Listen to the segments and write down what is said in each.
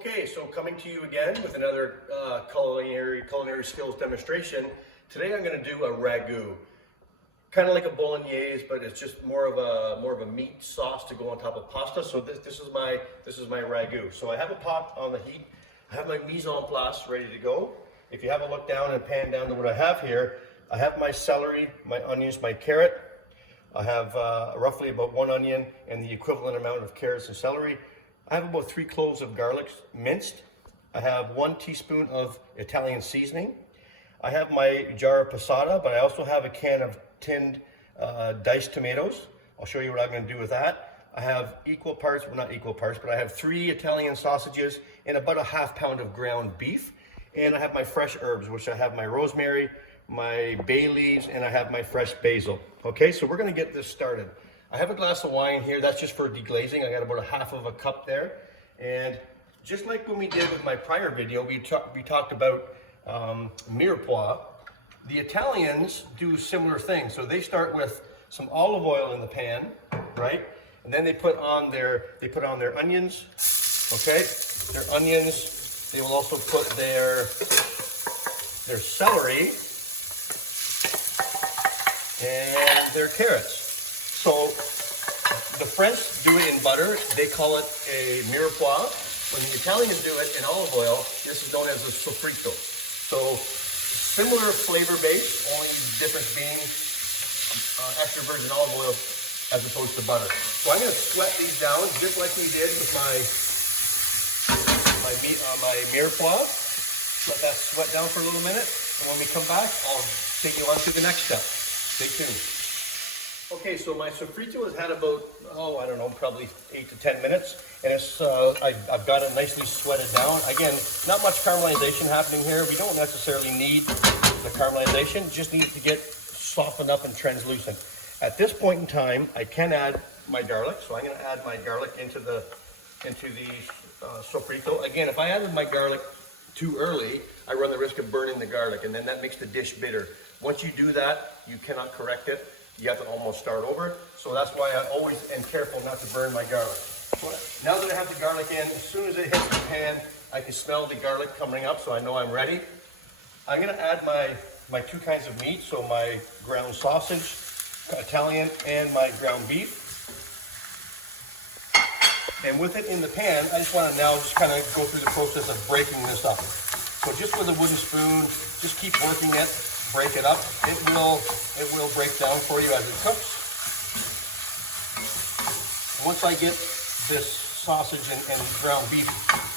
Okay, so coming to you again with another culinary skills demonstration. Today I'm going to do a ragu, kind of like a bolognese, but it's just more of a meat sauce to go on top of pasta. So this is my ragu. So I have a pot on the heat. I have my mise en place ready to go. If you have a look down and pan down to what I have here, I have my celery, my onions, my carrot. I have roughly about 1 onion and the equivalent amount of carrots and celery. I have about 3 cloves of garlic minced. I have 1 teaspoon of Italian seasoning. I have my jar of passata, but I also have a can of tinned diced tomatoes. I'll show you what I'm going to do with that. I have equal parts, well not equal parts, but I have 3 Italian sausages and about a ½ pound of ground beef. And I have my fresh herbs, which I have my rosemary, my bay leaves, and I have my fresh basil. Okay, so we're going to get this started. I have a glass of wine here. That's just for deglazing. I got about a ½ cup there. And just like when we did with my prior video, we talked about mirepoix. The Italians do similar things. So they start with some olive oil in the pan, right? And then they put on their onions, okay? Their onions. They will also put their celery and their carrots. So the French do it in butter. They call it a mirepoix. When the Italians do it in olive oil, this is known as a sofrito. So similar flavor base, only difference being extra virgin olive oil as opposed to butter. So I'm going to sweat these down just like we did with my mirepoix. Let that sweat down for a little minute, and when we come back, I'll take you on to the next step. Stay tuned. Okay, so my sofrito has had about, I don't know, probably 8 to 10 minutes, and it's I've got it nicely sweated down. Again, not much caramelization happening here. We don't necessarily need the caramelization, just need to get softened up and translucent. At this point in time, I can add my garlic, so I'm going to add my garlic into the sofrito. Again, if I added my garlic too early, I run the risk of burning the garlic, and then that makes the dish bitter. Once you do that, you cannot correct it. You have to almost start over. So that's why I always am careful not to burn my garlic. Now that I have the garlic in, as soon as it hits the pan, I can smell the garlic coming up, so I know I'm ready. I'm gonna add my 2 kinds of meat, so my ground sausage, Italian, and my ground beef. And with it in the pan, I just wanna now just kind of go through the process of breaking this up. So just with a wooden spoon, just keep working it. Break it up. It will break down for you as it cooks. Once I get this sausage and ground beef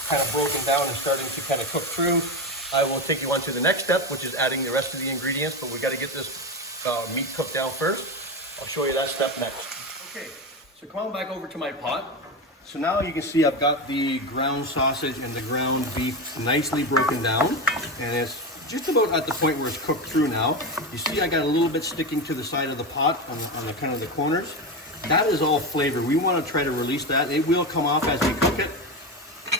kind of broken down and starting to kind of cook through, I will take you on to the next step, which is adding the rest of the ingredients, but we got to get this meat cooked down first. I'll show you that step next. Okay, so come on back over to my pot. So now you can see I've got the ground sausage and the ground beef nicely broken down, and it's just about at the point where it's cooked through now. You see I got a little bit sticking to the side of the pot on the kind of the corners. That is all flavor. We want to try to release that. It will come off as we cook it.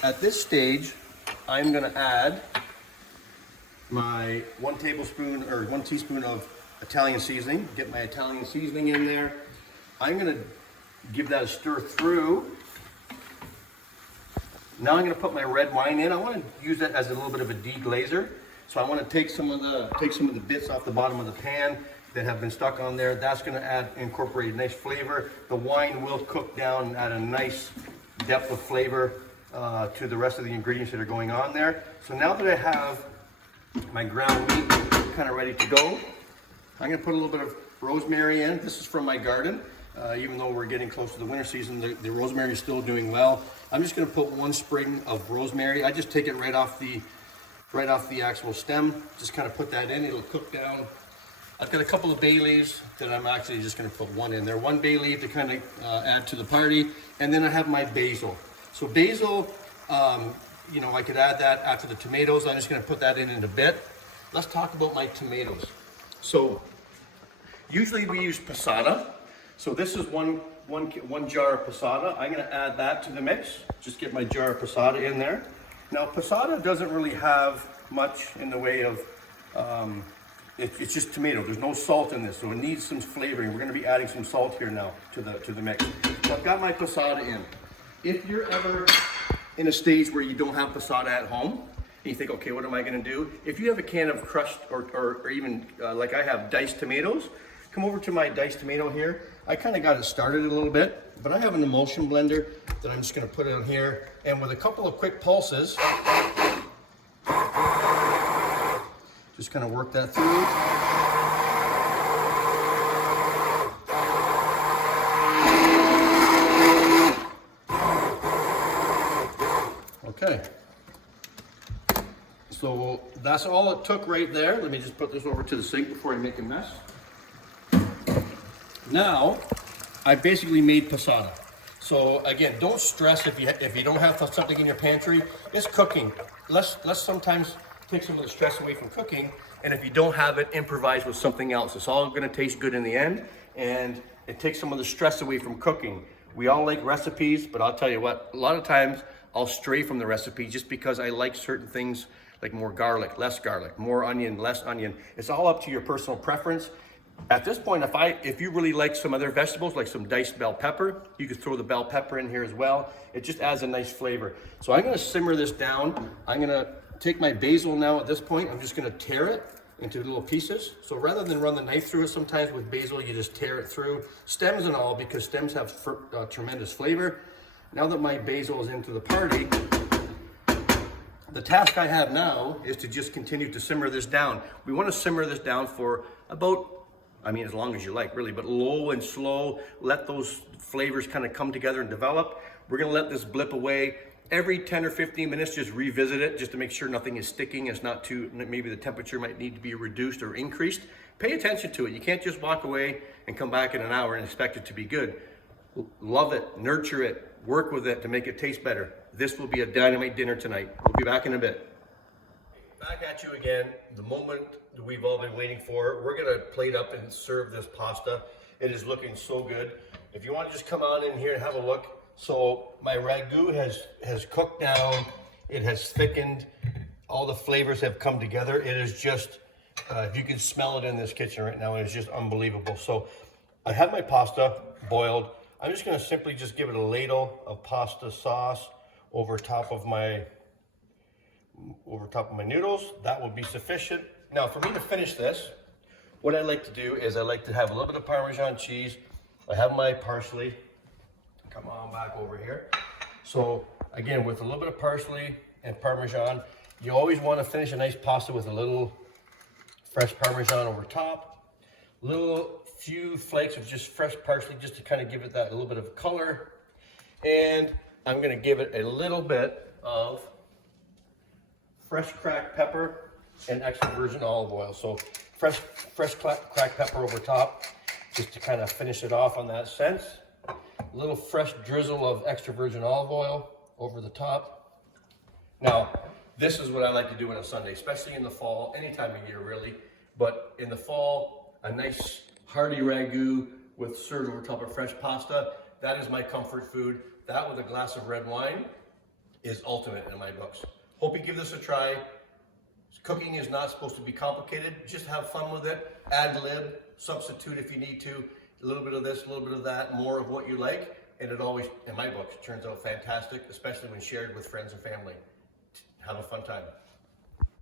At this stage, I'm going to add my 1 tablespoon or 1 teaspoon of Italian seasoning. Get my Italian seasoning in there. I'm going to give that a stir through. Now I'm going to put my red wine in. I want to use that as a little bit of a deglazer. So I want to take some of the bits off the bottom of the pan that have been stuck on there. That's going to incorporate a nice flavor. The wine will cook down and add a nice depth of flavor to the rest of the ingredients that are going on there. So now that I have my ground meat kind of ready to go, I'm going to put a little bit of rosemary in. This is from my garden. Even though we're getting close to the winter season, the rosemary is still doing well. I'm just going to put 1 sprig of rosemary. I just take it right off the actual stem, just kind of put that in, it'll cook down. I've got a couple of bay leaves that I'm actually just going to put 1 in there. 1 bay leaf to kind of add to the party, and then I have my basil. So basil, you know, I could add that after the tomatoes. I'm just going to put that in a bit. Let's talk about my tomatoes. So usually we use passata. So this is one jar of passata. I'm going to add that to the mix. Just get my jar of passata in there. Now, passata doesn't really have much in the way of, it's just tomato. There's no salt in this, so it needs some flavoring. We're going to be adding some salt here now to the mix. So I've got my passata in. If you're ever in a stage where you don't have passata at home, and you think, okay, what am I gonna do? If you have a can of crushed or even like I have diced tomatoes, come over to my diced tomato here. I kind of got it started a little bit, but I have an emulsion blender that I'm just gonna put in here, and with a couple of quick pulses, just kind of work that through. Okay. So that's all it took right there. Let me just put this over to the sink before I make a mess. Now, I basically made passata. So again, don't stress if you don't have something in your pantry. It's cooking. Let's sometimes take some of the stress away from cooking, and if you don't have it, improvise with something else. It's all gonna taste good in the end, and it takes some of the stress away from cooking. We all like recipes, but I'll tell you what, a lot of times I'll stray from the recipe just because I like certain things, like more garlic, less garlic, more onion, less onion. It's all up to your personal preference. At this point, if you really like some other vegetables, like some diced bell pepper, you could throw the bell pepper in here as well. It just adds a nice flavor. So I'm gonna simmer this down. I'm gonna take my basil now at this point. I'm just gonna tear it into little pieces. So rather than run the knife through it, sometimes with basil, you just tear it through, stems and all, because stems have tremendous flavor. Now that my basil is into the party, the task I have now is to just continue to simmer this down. We wanna simmer this down for about, as long as you like, really, but low and slow. Let those flavors kind of come together and develop. We're gonna let this blip away. Every 10 or 15 minutes, just revisit it just to make sure nothing is sticking. It's not too, maybe the temperature might need to be reduced or increased. Pay attention to it. You can't just walk away and come back in an hour and expect it to be good. Love it, nurture it, work with it to make it taste better. This will be a dynamite dinner tonight. We'll be back in a bit. Back at you again, the moment that we've all been waiting for. We're gonna plate up and serve this pasta. It is looking so good. If you want to just come on in here and have a look. So my ragu has cooked down, it has thickened, all the flavors have come together. It is just, if you can smell it in this kitchen right now, it is just unbelievable. So I have my pasta boiled. I'm just gonna simply just give it a ladle of pasta sauce over top of my noodles. That will be sufficient. Now for me to finish this, what I like to do is I like to have a little bit of Parmesan cheese. I have my parsley. Come on back over here. So again, with a little bit of parsley and Parmesan, you always want to finish a nice pasta with a little fresh Parmesan over top. Few flakes of just fresh parsley just to kind of give it that little bit of color. And I'm going to give it a little bit of fresh cracked pepper and extra virgin olive oil. So fresh cracked pepper over top, just to kind of finish it off on that sense. A little fresh drizzle of extra virgin olive oil over the top. Now, this is what I like to do on a Sunday, especially in the fall, any time of year really. But in the fall, a nice hearty ragu served over top of fresh pasta. That is my comfort food. That with a glass of red wine is ultimate in my books. Hope you give this a try. Cooking is not supposed to be complicated. Just have fun with it. Ad lib, substitute if you need to. A little bit of this, a little bit of that, more of what you like. And it always, in my books, turns out fantastic, especially when shared with friends and family. Have a fun time.